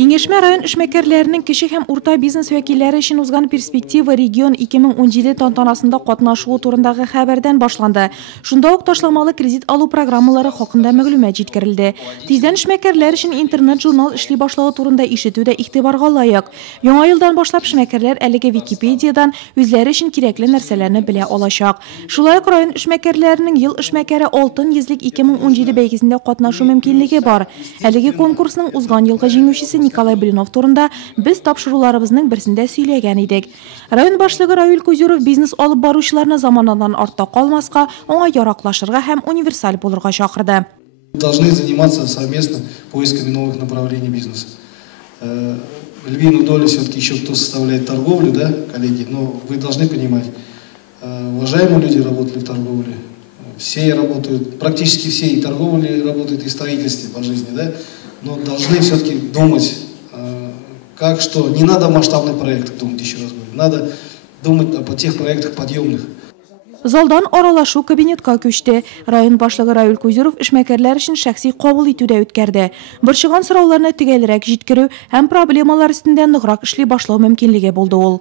Кеңешме район эшмәкәрләренең кече һәм урта бизнес вәкилләре өчен узган перспектива регион 2017 тантанасында катнашуы турындагы хәбәрдән башланды. Шунда ук ташламалы кредит алу программалары хакында мәгълүмат җиткерелде. Тиздән эшмәкәрләр өчен интернет-журнал эшли башлауы турында ишетү дә игътибарга лаек. Яңа елдан башлап эшмәкәрләр әлеге Википедиядан үзләре өчен кирәкле нәрсәләрне белә алачак. Шулай ук район эшмәкәрләренең ел эшмәкәре алтын йөзлек 2017 бәйгесендә катнашу мөмкинлеге бар. Әлеге конкурсның узган елгы җиңүчесе Николай Блинов турында без тапшыруларыбызның берсендә сөйләгән идек. Район башлыгы Равил Кузюров бизнес алып баручыларны заманадан артта калмаска, аңа яраклашырга һәм универсаль булырга чакырды. Должны заниматься совместно поисками новых направлений бизнеса. Львиную долю все-таки еще кто составляет торговлю, да, коллеги, но вы должны понимать, уважаемые люди работали в торговле, все работают, практически все и торговли работают, и в строительстве по жизни, да, но должны все-таки думать, как что, не надо масштабный проект думать, еще раз говорю, надо думать о тех проектах подъемных. Залдан аралашу кабинетка күчте. Район башлыгы Равил Кузюров эшмәкәрләр өчен шәхси кабул итүдә үткәрде. Борчыган сорауларны төгәлрәк җиткерү һәм проблемалар өстендә ныграк эшли башлау мөмкинлеге булды ул.